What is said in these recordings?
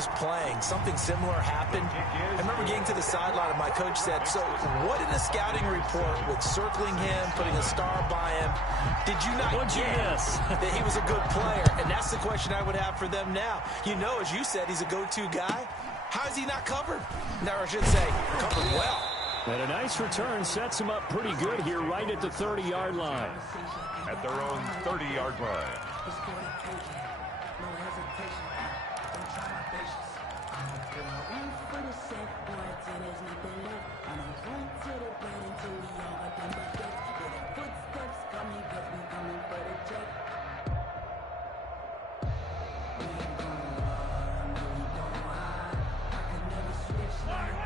was playing, something similar happened. I remember getting to the sideline and my coach said, so what in the scouting report with circling him, putting a star by him, did you not get that he was a good player? And that's the question I would have for them now. You know, as you said, he's a go-to guy. How is he not covered? Or I should say, covered well. And a nice return sets him up pretty good here right at the 30-yard line. At their own 30-yard line.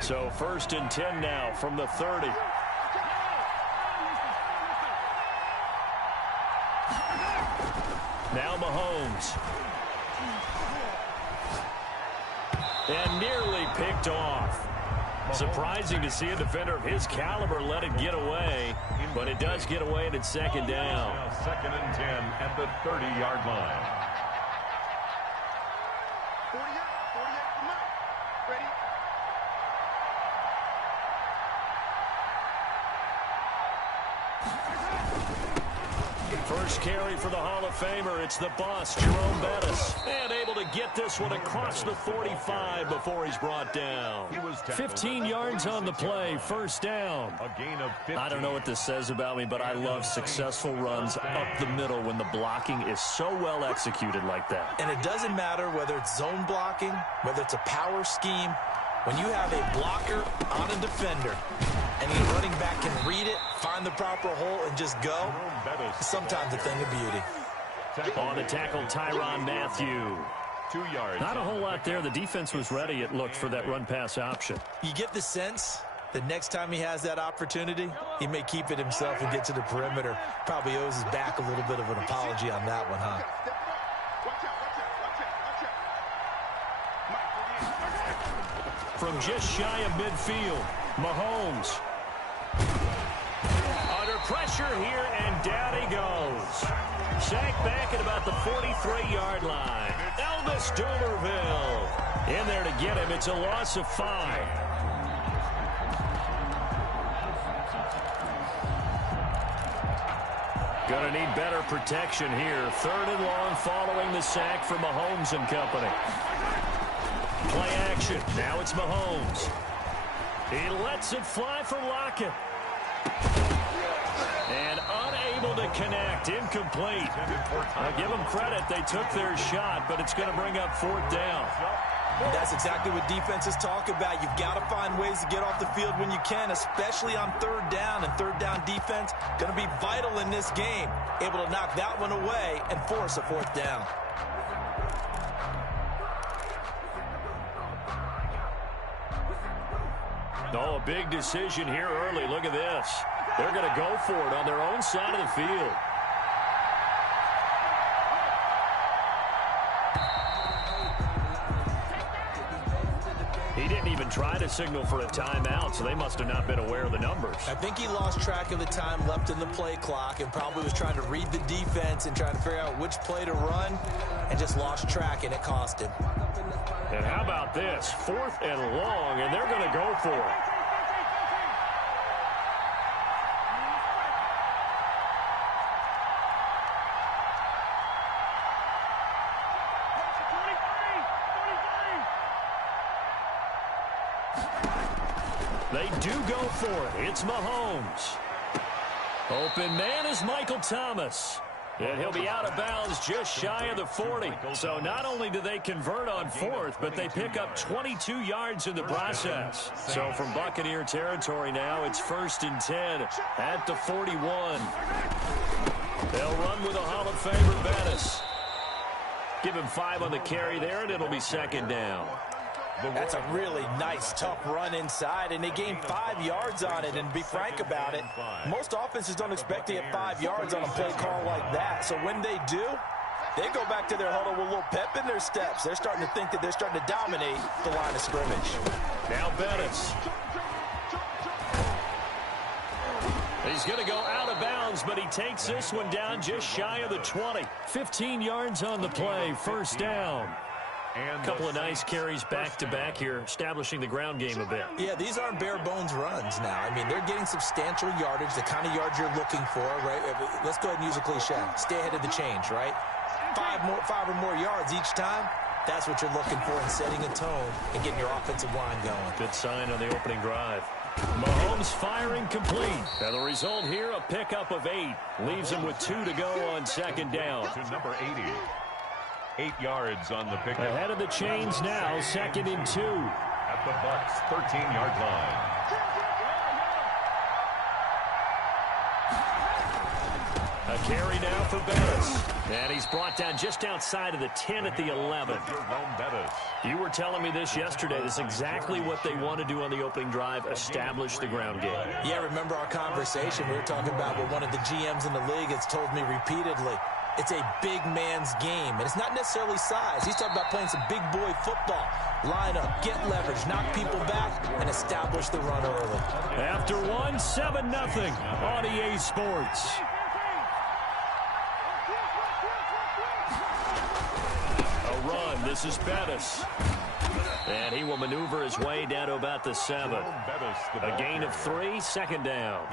So 1st and 10 now from the 30. Now Mahomes. And nearly picked off. Surprising to see a defender of his caliber let it get away, but it does get away and it's 2nd down. Now 2nd and 10 at the 30-yard line. 48, come on. Ready? First carry for the Hall of Famer. It's the boss, Jerome Bettis. And able to get this one across the 45 before he's brought down. 15 yards on the play, 1st down. A gain of 15. I don't know what this says about me, but I love successful runs up the middle when the blocking is so well executed like that. And it doesn't matter whether it's zone blocking, whether it's a power scheme. When you have a blocker on a defender and the running back can read it, find the proper hole, and just go, sometimes a thing of beauty. On the tackle, Tyrann Mathieu. 2 yards. Not a whole lot there. The defense was ready, it looked, for that run-pass option. You get the sense that next time he has that opportunity, he may keep it himself and get to the perimeter. Probably owes his back a little bit of an apology on that one, huh? From just shy of midfield, Mahomes. Under pressure here, and down he goes. Sacked back at about the 43-yard line. Elvis Dumervil in there to get him. It's a loss of 5. Gonna need better protection here. 3rd and long following the sack for Mahomes and company. Play action. Now it's Mahomes. He lets it fly for Lockett. And unable to connect. Incomplete. I'll give them credit. They took their shot, but it's going to bring up 4th down. That's exactly what defenses talk about. You've got to find ways to get off the field when you can, especially on 3rd down. And 3rd down defense going to be vital in this game. Able to knock that one away and force a 4th down. Oh, a big decision here early. Look at this. They're going to go for it on their own side of the field. He didn't even try to signal for a timeout, so they must have not been aware of the numbers. I think he lost track of the time left in the play clock and probably was trying to read the defense and trying to figure out which play to run and just lost track, and it cost him. And how about this? 4th and long, and they're going to go for it. They do go for it. It's Mahomes. Open man is Michael Thomas. And he'll be out of bounds just shy of the 40. So not only do they convert on 4th, but they pick up 22 yards in the process. So from Buccaneer territory now, it's 1st and 10 at the 41. They'll run with a Hall of Famer, Bettis. Give him 5 on the carry there, and it'll be 2nd down. That's a really nice, tough run inside, and they gained 5 yards on it. And to be frank about it, most offenses don't expect to get 5 yards on a play call like that. So when they do, they go back to their huddle with a little pep in their steps. They're starting to think that they're starting to dominate the line of scrimmage. Now Bettis. He's going to go out of bounds, but he takes this one down just shy of the 20. 15 yards on the play, 1st down. A couple of nice carries back-to-back here, establishing the ground game a bit. Yeah, these aren't bare-bones runs now. I mean, they're getting substantial yardage, the kind of yards you're looking for, right? Let's go ahead and use a cliche. Stay ahead of the change, right? Five or more yards each time. That's what you're looking for in setting a tone and getting your offensive line going. Good sign on the opening drive. Mahomes firing complete. And the result here, a pickup of 8. Leaves him with 2 to go on second down. To number 80. 8 yards on the pickup. Ahead of the chains now, second and 2. At the Bucs' 13-yard line. A carry now for Bettis. And he's brought down just outside of the 10 at the 11. You were telling me this yesterday. This is exactly what they want to do on the opening drive, establish the ground game. Yeah, remember our conversation. We were talking about what one of the GMs in the league has told me repeatedly. It's a big man's game, and it's not necessarily size. He's talking about playing some big boy football. Line up, get leverage, knock people back, and establish the run early. After 1, 7-0 on EA Sports. A run, this is Bettis. And he will maneuver his way down to about the 7. A gain of 3, second down.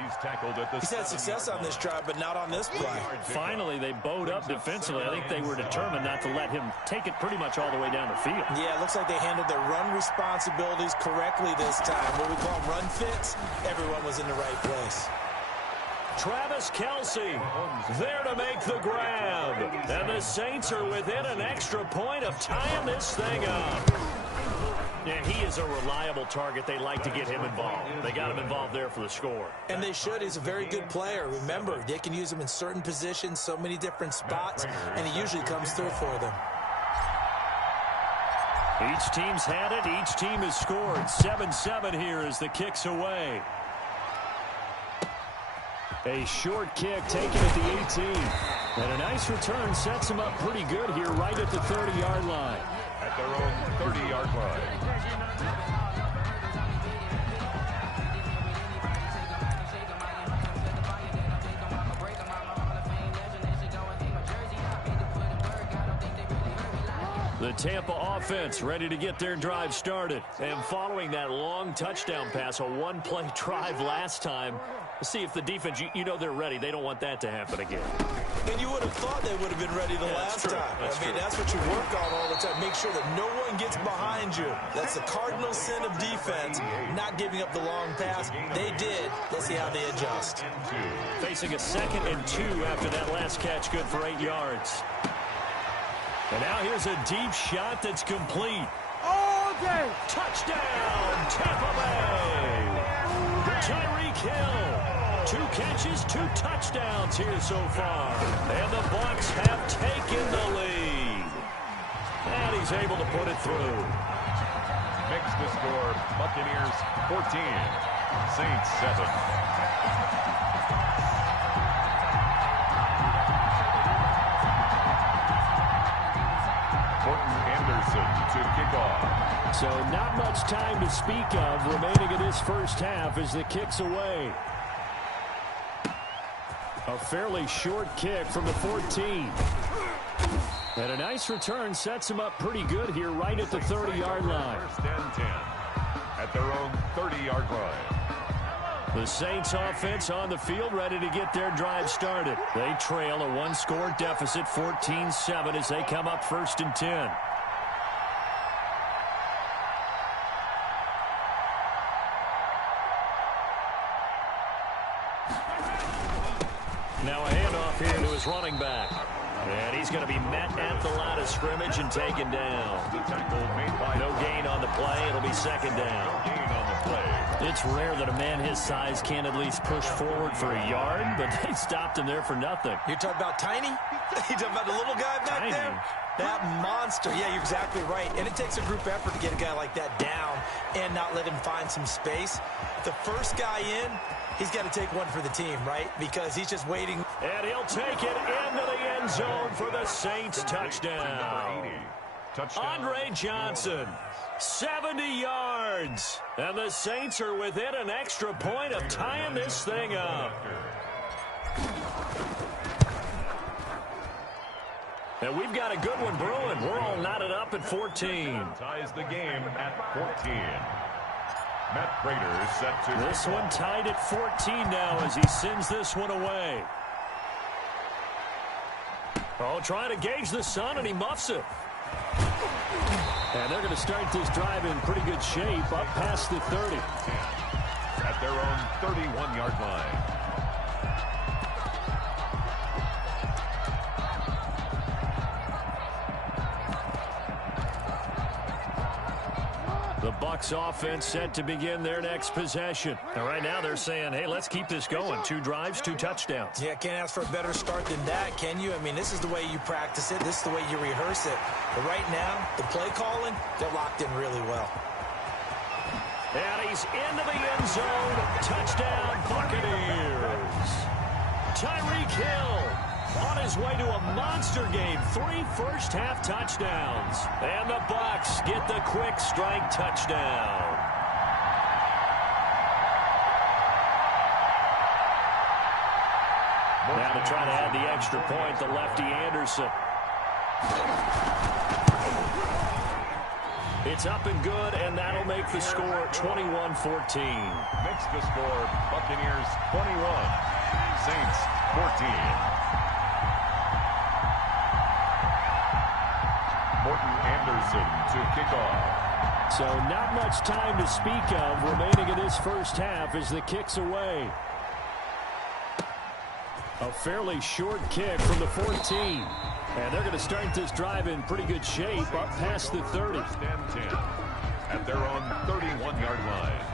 He's had success on this drive, but not on this play. Finally, they bowed up defensively. I think they were determined not to let him take it pretty much all the way down the field. Yeah, it looks like they handled their run responsibilities correctly this time. What we call run fits, everyone was in the right place. Travis Kelce there to make the grab. And the Saints are within an extra point of tying this thing up. Yeah, he is a reliable target. They like to get him involved. They got him involved there for the score. And they should. He's a very good player. Remember, they can use him in certain positions, so many different spots, and he usually comes through for them. Each team's had it. Each team has scored. 7-7 here as the kick's away. A short kick taken at the 18. And a nice return sets him up pretty good here right at the 30-yard line. At their own 30-yard line. The Tampa offense ready to get their drive started. And following that long touchdown pass, a one-play drive last time, let's see if the defense, you know they're ready. They don't want that to happen again. And you would have thought they would have been ready the last time. I mean, that's what you work on all the time. Make sure that no one gets behind you. That's the cardinal sin of defense, not giving up the long pass. They did. Let's see how they adjust. Facing a 2nd and 2 after that last catch, good for 8 yards. And now here's a deep shot that's complete. All day. Touchdown, Tampa Bay. Tyreek Hill. 2 catches, 2 touchdowns here so far. And the Bucs have taken the lead. And he's able to put it through. Makes the score, Buccaneers 14, Saints 7. To kick off. So not much time to speak of remaining in this first half as the kick's away. A fairly short kick from the 14. And a nice return sets him up pretty good here right at the 30-yard line. 1st and 10 at their own 30-yard line. The Saints offense on the field ready to get their drive started. They trail a 1-score deficit 14-7 as they come up 1st and 10. Now a handoff here to his running back. And he's going to be met at the line of scrimmage and taken down. No gain on the play. It'll be 2nd down. Gain on the play. It's rare that a man his size can't at least push forward for a yard, but they stopped him there for nothing. You're talking about Tiny? You're talking about the little guy back there? That monster. Yeah, you're exactly right. And it takes a group effort to get a guy like that down and not let him find some space. The first guy in, he's got to take one for the team, right? Because he's just waiting. And he'll take it into the end zone for the Saints touchdown. Andre Johnson, 70 yards. And the Saints are within an extra point of tying this thing up. And we've got a good one brewing. We're all knotted up at 14. Ties the game at 14. Matt Prater set to... This one tied at 14 now as he sends this one away. Oh, trying to gauge the sun, and he muffs it. And they're going to start this drive in pretty good shape, up past the 30. At their own 31-yard line. The Bucs offense set to begin their next possession. And right now they're saying, hey, let's keep this going. 2 drives, 2 touchdowns. Yeah, can't ask for a better start than that, can you? I mean, this is the way you practice it. This is the way you rehearse it. But right now, the play calling, they're locked in really well. And he's into the end zone. Touchdown, Buccaneers. Tyreek Hill on his way to a monster game. 3 first-half touchdowns. And the Bucs get the quick strike touchdown. Now to try to add the extra point, the lefty Anderson. It's up and good, and that'll make the score 21-14. Makes the score Buccaneers 21, Saints 14. Morton Anderson to kick off. So not much time to speak of remaining in this first half as the kick's away. A fairly short kick from the 14. And they're going to start this drive in pretty good shape, up past the 30. First and 10 at their own 31-yard line.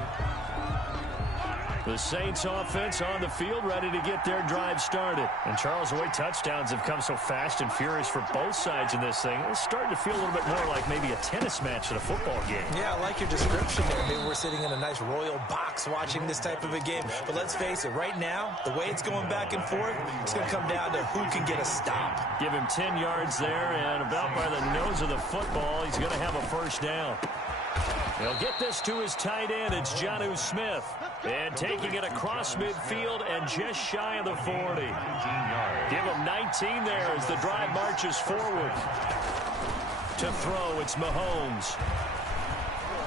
The Saints offense on the field, ready to get their drive started. And Charles, the way touchdowns have come so fast and furious for both sides in this thing, it's starting to feel a little bit more like maybe a tennis match at a football game. Yeah, I like your description there. Maybe we're sitting in a nice royal box watching this type of a game. But let's face it, right now, the way it's going back and forth, it's going to come down to who can get a stop. Give him 10 yards there, and about by the nose of the football, he's going to have a first down. He'll get this to his tight end. It's Jonnu Smith. And taking it across midfield and just shy of the 40. Give him 19 there as the drive marches forward. To throw, it's Mahomes.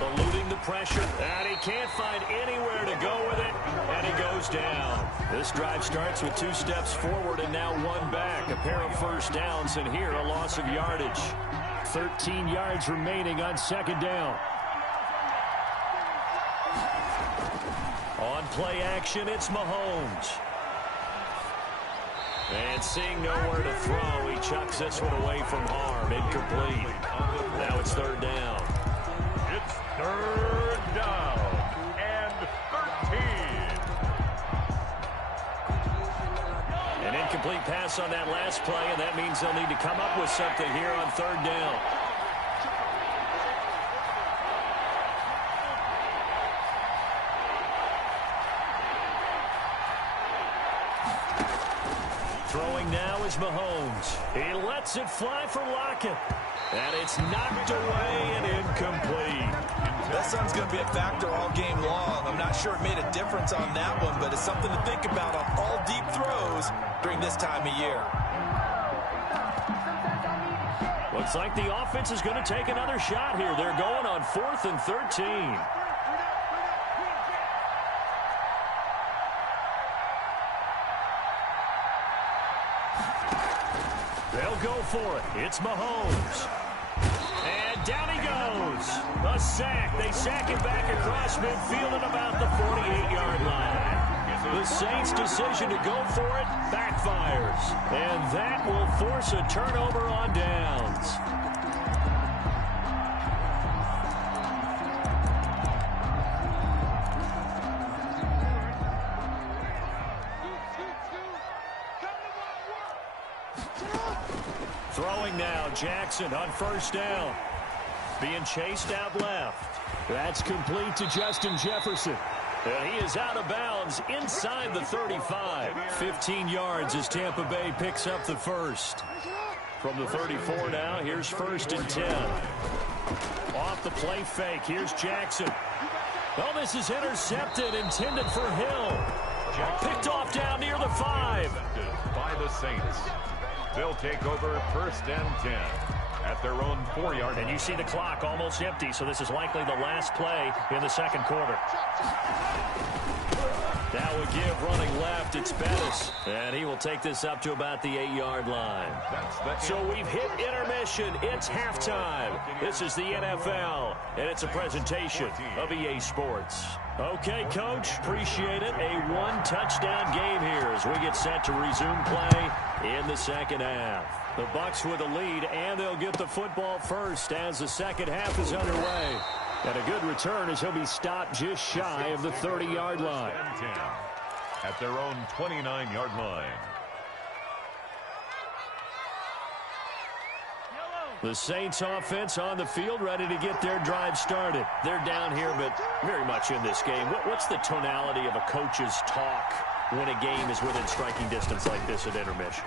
Eluding the pressure, and he can't find anywhere to go with it, and he goes down. This drive starts with 2 steps forward and now 1 back. A pair of first downs, and here a loss of yardage. 13 yards remaining on second down. On play action, it's Mahomes. And seeing nowhere to throw, he chucks this one away from harm. Incomplete. Now it's third down. It's third down and 13. An incomplete pass on that last play, and that means they'll need to come up with something here on third down. Throwing now is Mahomes. He lets it fly for Lockett. And it's knocked away and incomplete. That sun's going to be a factor all game long. I'm not sure it made a difference on that one, but it's something to think about on all deep throws during this time of year. Looks like the offense is going to take another shot here. They're going on 4th and 13. They'll go for it. It's Mahomes. And down he goes. A sack. They sack him back across midfield at about the 48-yard line. The Saints' decision to go for it backfires. And that will force a turnover on downs. Throwing now, Jackson on first down. Being chased out left. That's complete to Justin Jefferson. And he is out of bounds inside the 35. 15 yards as Tampa Bay picks up the first. From the 34 now, here's 1st and 10. Off the play fake, here's Jackson. Oh, this is intercepted, intended for Hill. Picked off down near the 5. By the Saints. They'll take over 1st and 10 at their own 4-yard line. And you see the clock almost empty, so this is likely the last play in the second quarter. That would give running left. It's Bettis, and he will take this up to about the 8-yard line. So we've hit intermission. It's halftime. This is the NFL, and it's a presentation of EA Sports. Okay, Coach, appreciate it. A one-touchdown game here as we get set to resume play in the second half. The Bucs with a lead, and they'll get the football first as the second half is underway. And a good return as he'll be stopped just shy of the 30-yard line. At their own 29-yard line. The Saints offense on the field, ready to get their drive started. They're down here, but very much in this game. What's the tonality of a coach's talk when a game is within striking distance like this at intermission?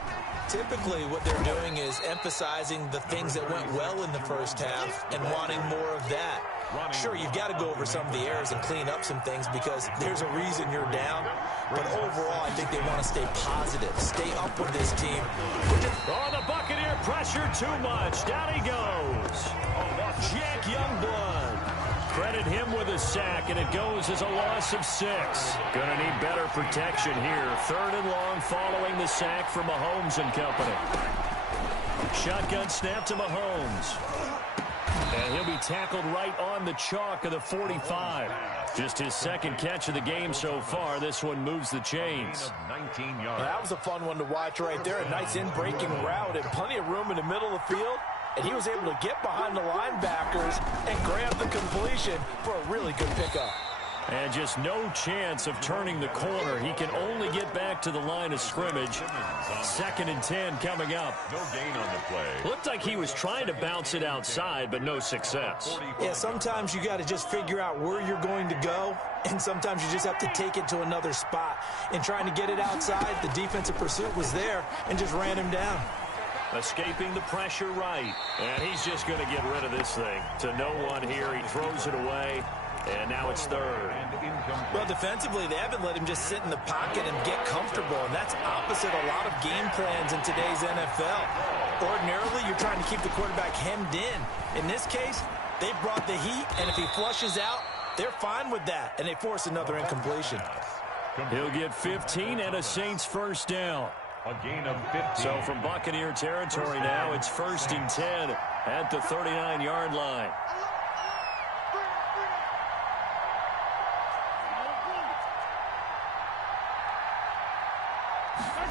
Typically, what they're doing is emphasizing the things that went well in the first half and wanting more of that. Sure, you've got to go over some of the errors and clean up some things because there's a reason you're down. But overall, I think they want to stay positive, stay up with this team. Oh, the Buccaneer pressure too much. Down he goes. Jack Youngblood. Credit him with a sack, and it goes as a loss of 6. Going to need better protection here. 3rd and long following the sack from Mahomes and company. Shotgun snap to Mahomes. And he'll be tackled right on the chalk of the 45. Just his second catch of the game so far. This one moves the chains. 19 yards. That was a fun one to watch right there. A nice in-breaking route and plenty of room in the middle of the field. And he was able to get behind the linebackers and grab the completion for a really good pickup. And just no chance of turning the corner. He can only get back to the line of scrimmage. 2nd and 10 coming up. No gain on the play. Looked like he was trying to bounce it outside, but no success. Yeah, sometimes you got to just figure out where you're going to go, and sometimes you just have to take it to another spot. And trying to get it outside, the defensive pursuit was there and just ran him down. Escaping the pressure right. And he's just going to get rid of this thing. To no one here. He throws it away. And now it's 3rd. Well, defensively, they haven't let him just sit in the pocket and get comfortable, and that's opposite a lot of game plans in today's NFL. Ordinarily, you're trying to keep the quarterback hemmed in. In this case, they brought the heat, and if he flushes out, they're fine with that, and they force another incompletion. He'll get 15 and a Saints first down. A gain of 15. So from Buccaneer territory now, it's 1st and 10 at the 39-yard line.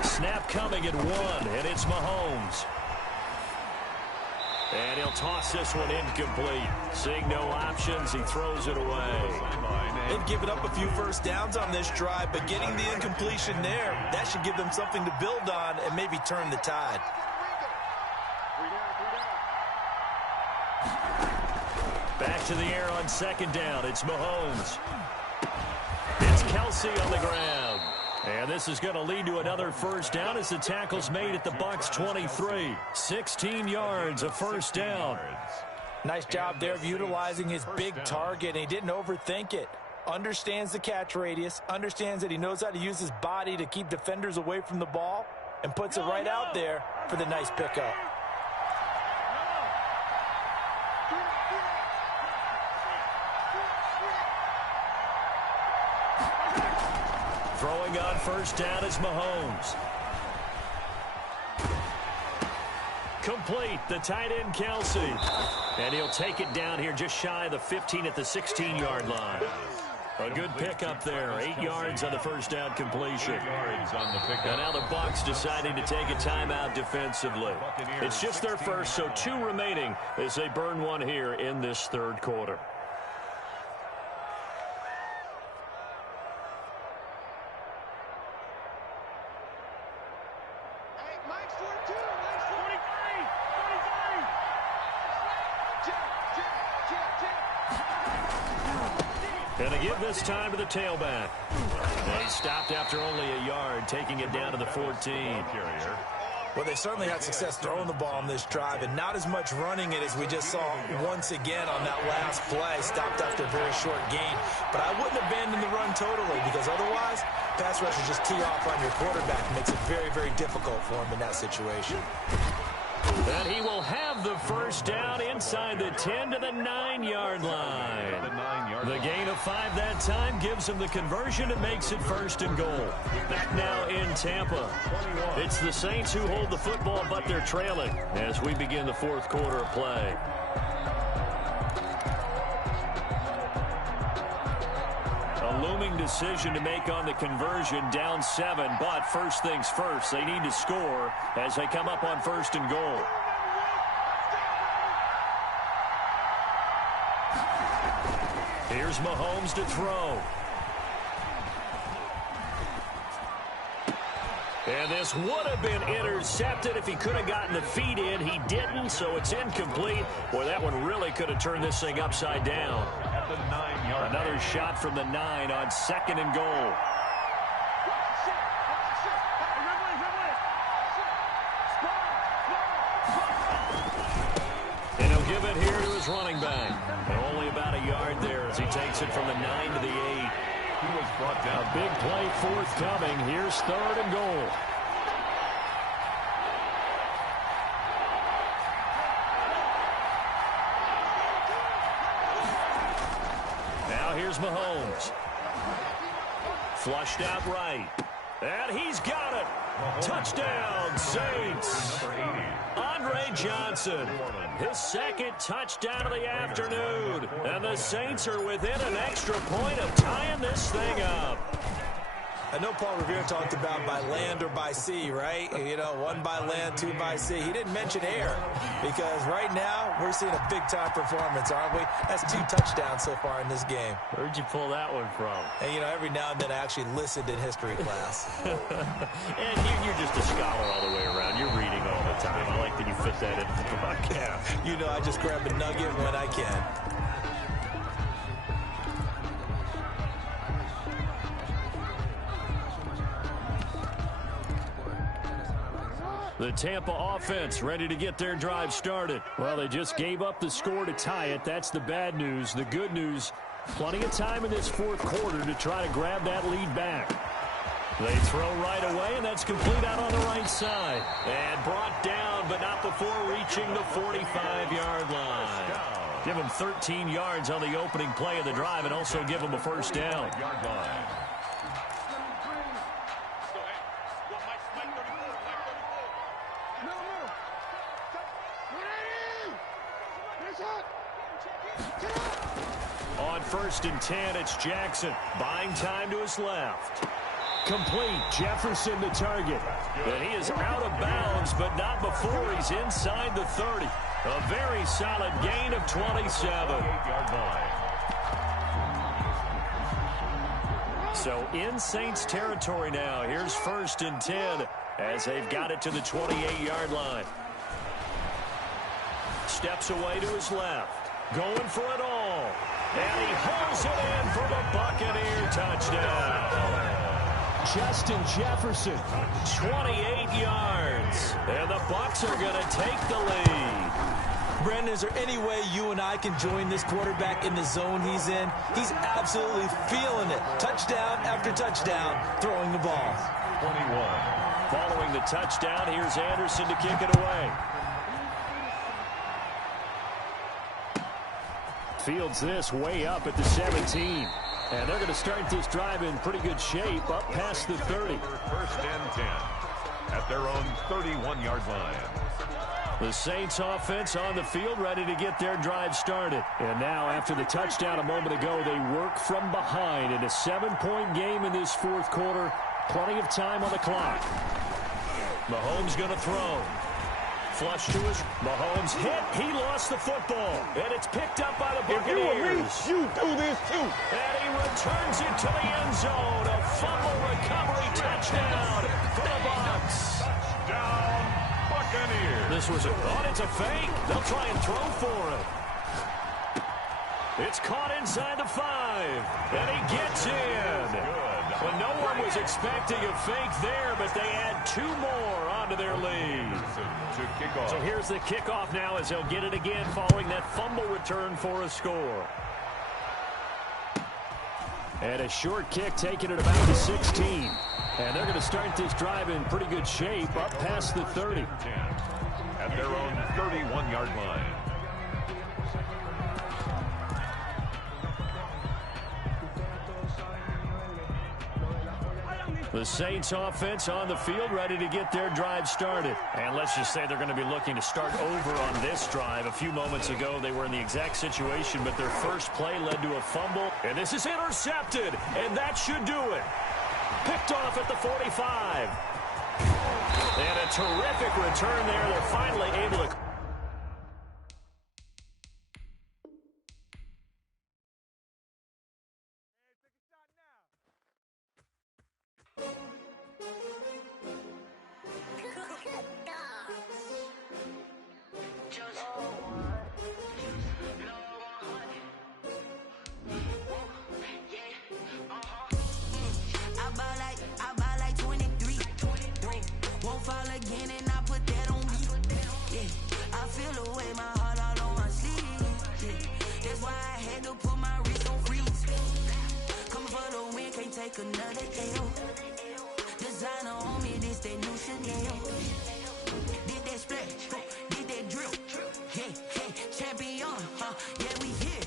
Snap coming at 1, and it's Mahomes. And he'll toss this one incomplete. Seeing no options, he throws it away. They've given up a few first downs on this drive, but getting the incompletion there, that should give them something to build on and maybe turn the tide. Back to the air on 2nd down. It's Mahomes. It's Kelsey on the ground. And this is going to lead to another first down as the tackle's made at the Bucs 23. 16 yards, a first down. Nice job there of utilizing his big target, and he didn't overthink it. Understands the catch radius, understands that he knows how to use his body to keep defenders away from the ball, and puts it right out there for the nice pickup. Throwing on first down is Mahomes. Complete, the tight end Kelsey. And he'll take it down here just shy of the 15 at the 16-yard line. A good pickup there. 8 yards on the first down completion. 8 yards on the pickup. And now the Bucs deciding to take a timeout defensively. It's just their first, so 2 remaining as they burn one here in this 3rd quarter. Going to give this time to the tailback. They stopped after only a yard, taking it down to the 14. Well, they certainly had success throwing the ball on this drive, and not as much running it as we just saw once again on that last play. Stopped after a very short gain. But I wouldn't abandon the run totally, because otherwise Pass rushers just tee off on your quarterback. It makes it very, very difficult for him in that situation. And he will have the first down inside the 10 to the 9-yard line. The gain of 5 that time gives him the conversion and makes it 1st and goal. Back now in Tampa. It's the Saints who hold the football, but they're trailing as we begin the 4th quarter of play. A looming decision to make on the conversion, down 7, but first things first, they need to score as they come up on 1st and goal. Here's Mahomes to throw. And this would have been intercepted if he could have gotten the feet in. He didn't, so it's incomplete. Boy, that one really could have turned this thing upside down. Another shot from the 9 on 2nd and goal. And he'll give it here to his running back. Only about a yard there as he takes it from the 9 to the 8. He was brought down. A big play forthcoming. Here's 3rd and goal. Now here's Mahomes. Flushed out right. And he's got it. Touchdown, Saints. Andre Johnson, his 2nd touchdown of the afternoon. And the Saints are within an extra point of tying this thing up. I know Paul Revere talked about by land or by sea, right? You know, 1 by land, 2 by sea. He didn't mention air because right now we're seeing a big-time performance, aren't we? That's 2 touchdowns so far in this game. Where'd you pull that one from? And, you know, every now and then I actually listened in history class. And you're just a scholar all the way around. You're reading all the time. I like that you fit that into the broadcast. You know, I just grab a nugget when I can. The Tampa offense ready to get their drive started. Well, they just gave up the score to tie it. That's the bad news. The good news, plenty of time in this 4th quarter to try to grab that lead back. They throw right away, and that's complete out on the right side. And brought down, but not before reaching the 45-yard line. Give them 13 yards on the opening play of the drive and also give them a 1st down. On 1st and 10, it's Jackson. Buying time to his left. Complete. Jefferson the target. And he is out of bounds, but not before he's inside the 30. A very solid gain of 27. So in Saints territory now. Here's 1st and 10 as they've got it to the 28-yard line. Steps away to his left. Going for it all. And he holds it in for the Buccaneer touchdown. Justin Jefferson, 28 yards. And the Bucs are going to take the lead. Brandon, is there any way you and I can join this quarterback in the zone he's in? He's absolutely feeling it. Touchdown after touchdown, throwing the ball. 21. Following the touchdown, here's Anderson to kick it away. Fields this way up at the 17. And they're going to start this drive in pretty good shape up past the 30. 1st and 10 at their own 31-yard line. The Saints offense on the field ready to get their drive started. And now after the touchdown a moment ago, they work from behind in a 7-point game in this 4th quarter. Plenty of time on the clock. Mahomes going to throw. Flush to his Mahomes hit. He lost the football. And it's picked up by the Buccaneers. You do this too. And he returns it to the end zone. A fumble recovery touchdown for the Bucs. Touchdown, Buccaneers. This was it's a fake. They'll try and throw for it. It's caught inside the 5. And he gets in. Well, no one was expecting a fake there, but they add 2 more onto their lead. So here's the kickoff now as they'll get it again following that fumble return for a score. And a short kick taken at about the 16. And they're going to start this drive in pretty good shape up past the 30. At their own 31-yard line. The Saints offense on the field, ready to get their drive started. And let's just say they're going to be looking to start over on this drive. A few moments ago, they were in the exact situation, but their first play led to a fumble. And this is intercepted, and that should do it. Picked off at the 45. And a terrific return there. They're finally able to... Another L. Designer on me, this that new Chanel. Did that splash, did that drill. Yeah, champion, yeah, we here.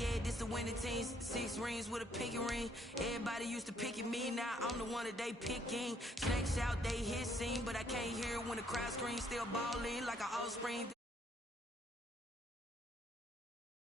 Yeah, this the winning team. 6 rings with a pinky ring. Everybody used to pick at me, now I'm the one that they picking. Snakes out, they hissing, but I can't hear when the crowd screams. Still balling like an offspring.